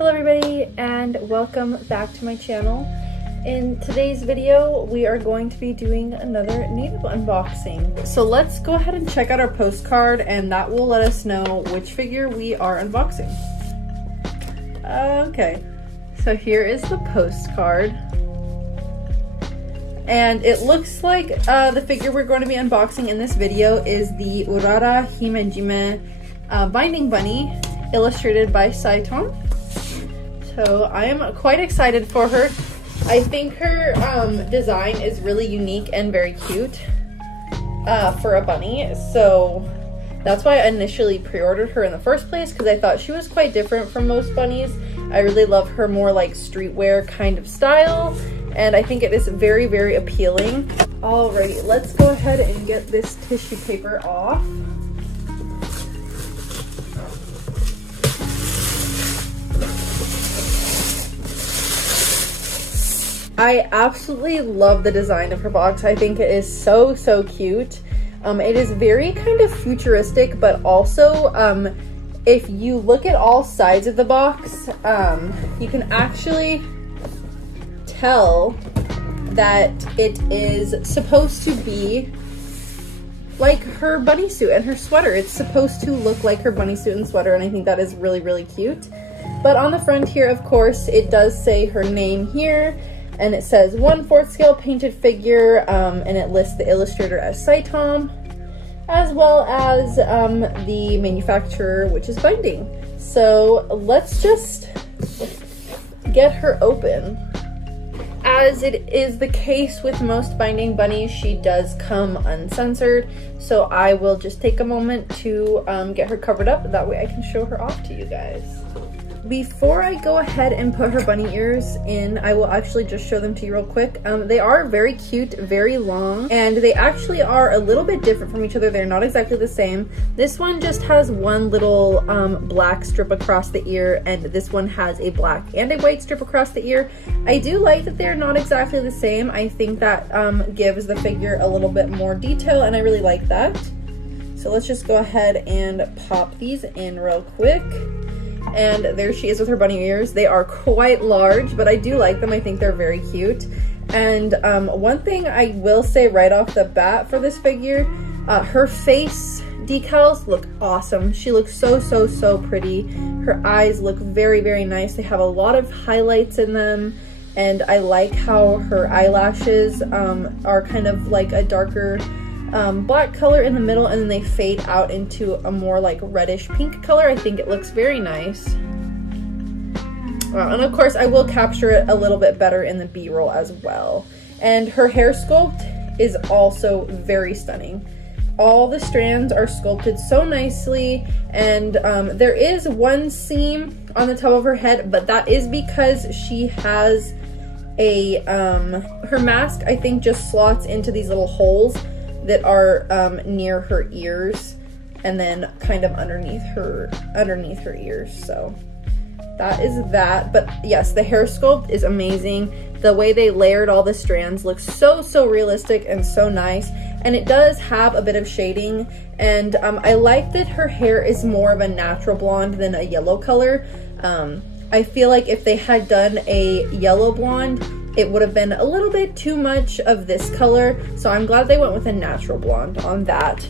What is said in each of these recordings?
Hello everybody and welcome back to my channel. In today's video we are going to be doing another native unboxing. So let's go ahead and check out our postcard and that will let us know which figure we are unboxing. Okay, so here is the postcard. And it looks like the figure we're going to be unboxing in this video is the Urara Himejime Binding Bunny, illustrated by Saitama. So I am quite excited for her. I think her design is really unique and very cute for a bunny. So that's why I initially pre-ordered her in the first place, because I thought she was quite different from most bunnies. I really love her more like streetwear kind of style, and I think it is very, very appealing. Alrighty, let's go ahead and get this tissue paper off. I absolutely love the design of her box. I think it is so, so cute. It is very kind of futuristic, but also if you look at all sides of the box, you can actually tell that it is supposed to be like her bunny suit and her sweater. It's supposed to look like her bunny suit and sweater, and I think that is really, really cute. But on the front here, of course, it does say her name here. And it says 1/4 scale painted figure, and it lists the illustrator as Saitama, as well as the manufacturer, which is Binding. So let's just get her open. As it is the case with most Binding bunnies, she does come uncensored. So I will just take a moment to get her covered up. That way I can show her off to you guys. Before I go ahead and put her bunny ears in, I will actually just show them to you real quick. They are very cute, very long, and they actually are a little bit different from each other. They're not exactly the same. This one just has one little black strip across the ear, and this one has a black and a white strip across the ear. I do like that they're not exactly the same. I think that gives the figure a little bit more detail, and I really like that. So let's just go ahead and pop these in real quick. And there she is with her bunny ears. They are quite large, but I do like them. I think they're very cute. And one thing I will say right off the bat for this figure, her face decals look awesome. She looks so, so, so pretty. Her eyes look very, very nice. They have a lot of highlights in them. And I like how her eyelashes are kind of like a darker black color in the middle, and then they fade out into a more like reddish pink color. I think it looks very nice. And of course I will capture it a little bit better in the B-roll as well. And her hair sculpt is also very stunning. All the strands are sculpted so nicely, and there is one seam on the top of her head, but that is because she has a her mask, I think, just slots into these little holes that are near her ears, and then kind of underneath her ears. So that is that. But yes, the hair sculpt is amazing. The way they layered all the strands looks so, so realistic and so nice. And it does have a bit of shading, and I like that her hair is more of a natural blonde than a yellow color. I feel like if they had done a yellow blonde, it would have been a little bit too much of this color, so I'm glad they went with a natural blonde on that.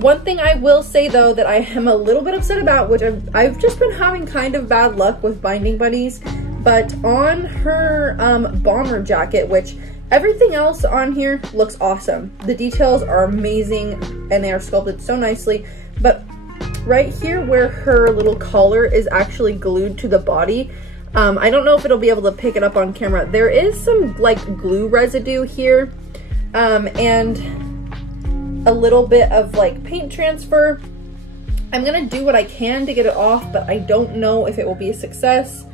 One thing I will say though that I am a little bit upset about, which I've just been having kind of bad luck with Binding bunnies, but on her bomber jacket, which everything else on here looks awesome. The details are amazing and they are sculpted so nicely, but right here where her little collar is actually glued to the body, I don't know if it'll be able to pick it up on camera. There is some like glue residue here, and a little bit of like paint transfer. I'm gonna do what I can to get it off, but I don't know if it will be a success.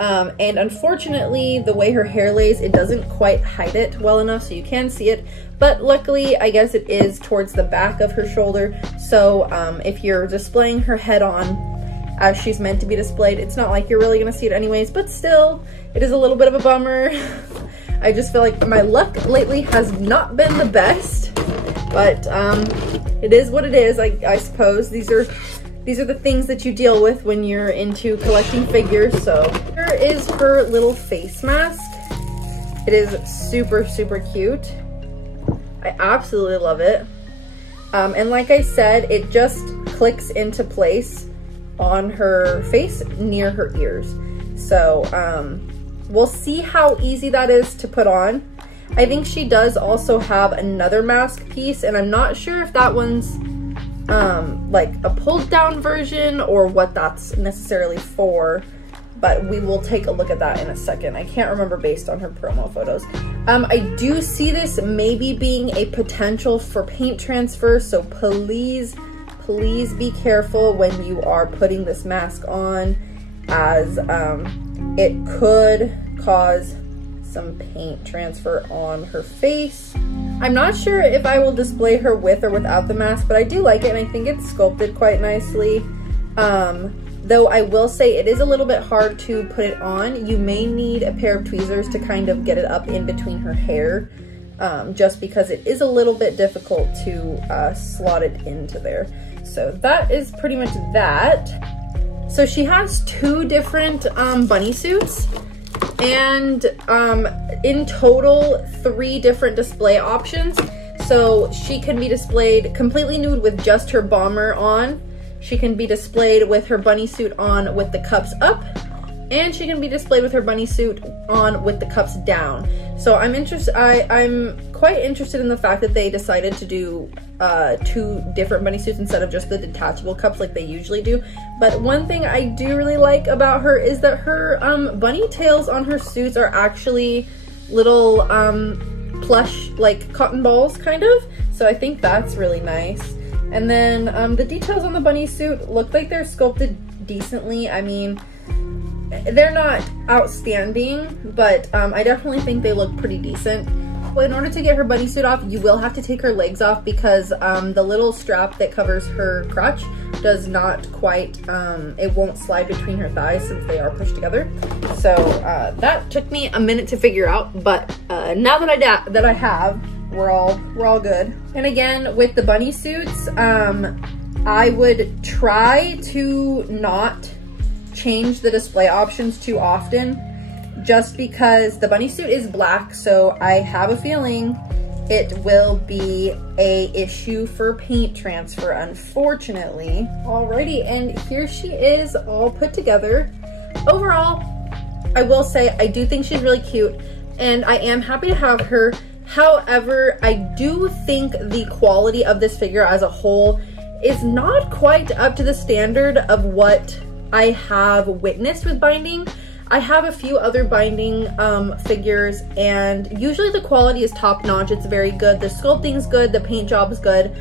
And unfortunately, the way her hair lays, it doesn't quite hide it well enough so you can see it. But luckily, I guess it is towards the back of her shoulder. So if you're displaying her head on as she's meant to be displayed, it's not like you're really gonna see it anyways, but still, it is a little bit of a bummer. I just feel like my luck lately has not been the best, but it is what it is, I suppose. These are these are the things that you deal with when you're into collecting figures. So here is her little face mask. It is super, super cute. I absolutely love it. And like I said, it just clicks into place on her face near her ears. So we'll see how easy that is to put on. I think she does also have another mask piece, and I'm not sure if that one's like a pulled down version or what that's necessarily for, but we will take a look at that in a second. I can't remember based on her promo photos. I do see this maybe being a potential for paint transfer, so please be careful when you are putting this mask on, as it could cause some paint transfer on her face. I'm not sure if I will display her with or without the mask, but I do like it and I think it's sculpted quite nicely. Though I will say it is a little bit hard to put it on. You may need a pair of tweezers to kind of get it up in between her hair, just because it is a little bit difficult to slot it into there. So that is pretty much that. So she has two different bunny suits, and in total 3 different display options. So she can be displayed completely nude with just her bomber on. She can be displayed with her bunny suit on with the cups up, and she can be displayed with her bunny suit on with the cups down. So I'm quite interested in the fact that they decided to do 2 different bunny suits instead of just the detachable cups like they usually do. But one thing I do really like about her is that her bunny tails on her suits are actually little plush, like cotton balls kind of. So I think that's really nice. And then the details on the bunny suit look like they're sculpted decently. I mean, they're not outstanding, but I definitely think they look pretty decent. Well, in order to get her bunny suit off, you will have to take her legs off because the little strap that covers her crotch does not quite, it won't slide between her thighs since they are pushed together. So that took me a minute to figure out, but now that I have, we're all good. And again, with the bunny suits, I would try to not change the display options too often, just because the bunny suit is black, so I have a feeling it will be a issue for paint transfer, unfortunately. Alrighty, and here she is all put together. Overall, I will say I do think she's really cute, and I am happy to have her. However, I do think the quality of this figure as a whole is not quite up to the standard of what I have witnessed with binding. I have a few other binding figures, and usually the quality is top notch. It's very good. The sculpting's good, the paint job is good,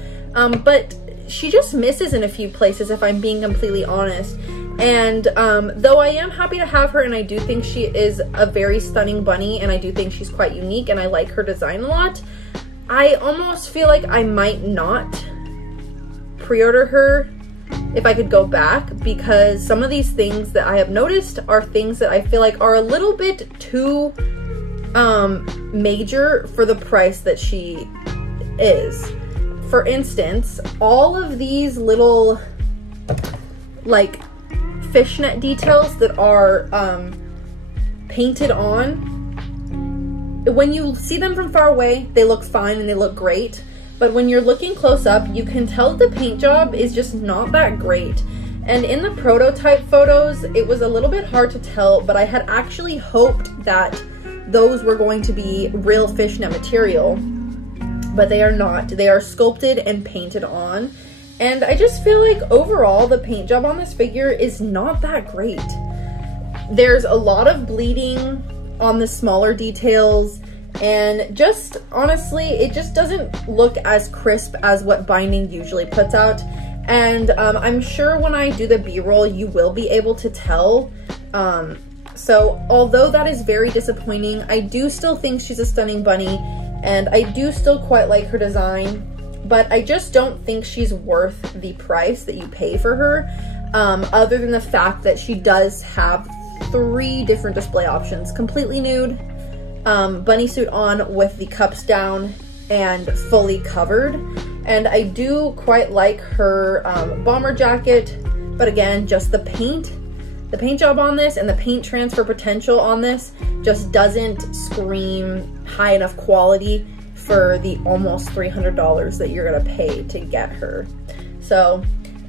but she just misses in a few places, if I'm being completely honest. And though I am happy to have her, and I do think she is a very stunning bunny, and I do think she's quite unique, and I like her design a lot, I almost feel like I might not pre-order her if I could go back, because some of these things that I have noticed are things that I feel like are a little bit too major for the price that she is. For instance, all of these little like fishnet details that are painted on, when you see them from far away, they look fine and they look great. But when you're looking close up, you can tell the paint job is just not that great. And in the prototype photos, it was a little bit hard to tell, but I had actually hoped that those were going to be real fishnet material, but they are not. They are sculpted and painted on. And I just feel like overall, the paint job on this figure is not that great. There's a lot of bleeding on the smaller details, and just honestly, it just doesn't look as crisp as what binding usually puts out. And I'm sure when I do the B-roll, you will be able to tell. So although that is very disappointing, I do still think she's a stunning bunny, and I do still quite like her design, but I just don't think she's worth the price that you pay for her, other than the fact that she does have 3 different display options: completely nude, bunny suit on with the cups down, and fully covered. And I do quite like her bomber jacket. but again, just the paint job on this and the paint transfer potential on this just doesn't scream high enough quality for the almost $300 that you're gonna pay to get her. So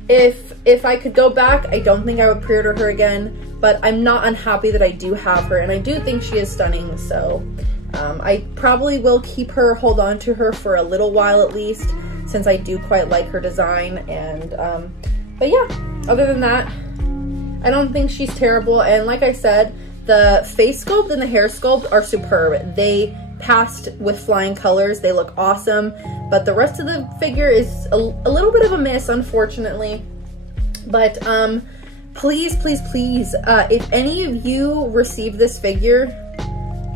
if I could go back, I don't think I would pre-order her again, but I'm not unhappy that I do have her, and I do think she is stunning. So I probably will keep her, hold on to her for a little while at least, since I do quite like her design. And but yeah, other than that, I don't think she's terrible. And like I said, the face sculpt and the hair sculpt are superb. They passed with flying colors. They look awesome, but the rest of the figure is a little bit of a miss, unfortunately. But please, please, please, if any of you receive this figure,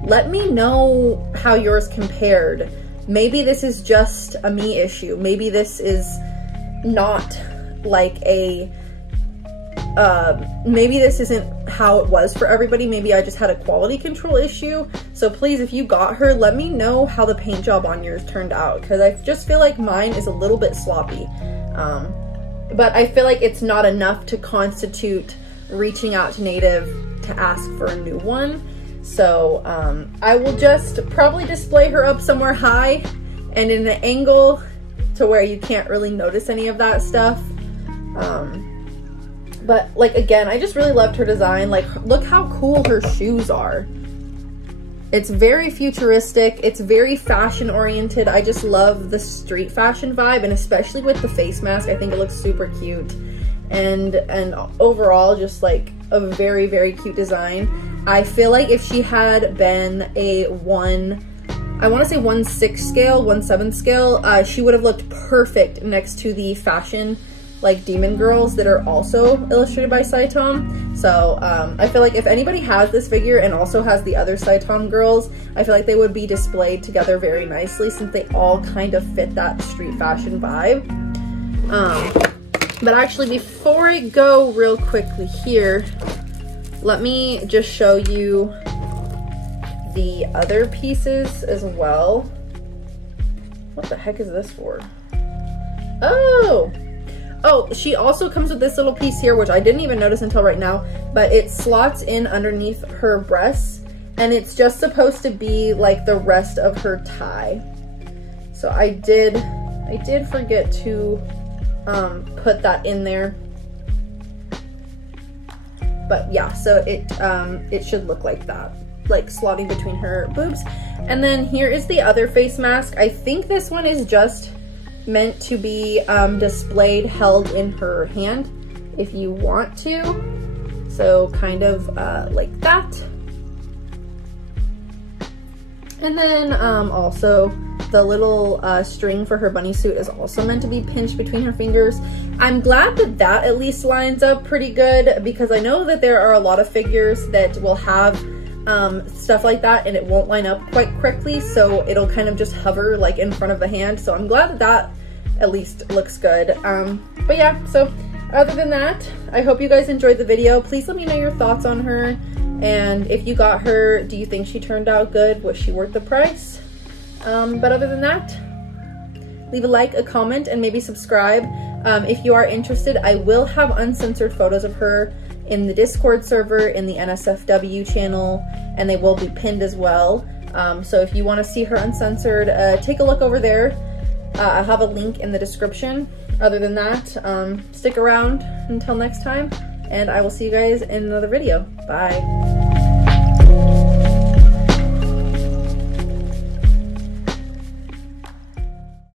let me know how yours compared. Maybe this is just a me issue. Maybe this is not like a maybe this isn't how it was for everybody. Maybe I just had a quality control issue. So please, if you got her, let me know how the paint job on yours turned out, because I just feel like mine is a little bit sloppy. But I feel like it's not enough to constitute reaching out to Native to ask for a new one. So I will just probably display her up somewhere high and in an angle to where you can't really notice any of that stuff. But like, again, I just really loved her design. Like, look how cool her shoes are. It's very futuristic. It's very fashion oriented. I just love the street fashion vibe, and especially with the face mask, I think it looks super cute. And overall, just like a very, very cute design. I feel like if she had been a I want to say 1/6 scale, 1/7 scale, she would have looked perfect next to the fashion like demon girls that are also illustrated by Saitome. So I feel like if anybody has this figure and also has the other Saitome girls, I feel like they would be displayed together very nicely, since they all kind of fit that street fashion vibe. But actually, before I go real quickly here, let me just show you the other pieces as well. What the heck is this for? Oh, she also comes with this little piece here, which I didn't even notice until right now, but it slots in underneath her breasts, and it's just supposed to be like the rest of her tie. So I did forget to put that in there. But yeah, so it should look like that, like slotting between her boobs. And then here is the other face mask. I think this one is just meant to be displayed, held in her hand if you want to. So kind of like that. And then also the little string for her bunny suit is also meant to be pinched between her fingers. I'm glad that that at least lines up pretty good, because I know that there are a lot of figures that will have stuff like that and it won't line up quite correctly, so it'll kind of just hover like in front of the hand. So I'm glad that that at least looks good. But yeah, so other than that, I hope you guys enjoyed the video. Please let me know your thoughts on her, and if you got her, do you think she turned out good? Was she worth the price? But other than that, leave a like, a comment, and maybe subscribe. If you are interested, I will have uncensored photos of her in the Discord server, in the NSFW channel, and they will be pinned as well. So if you want to see her uncensored, take a look over there. I'll have a link in the description. Other than that, stick around until next time, and I will see you guys in another video. Bye.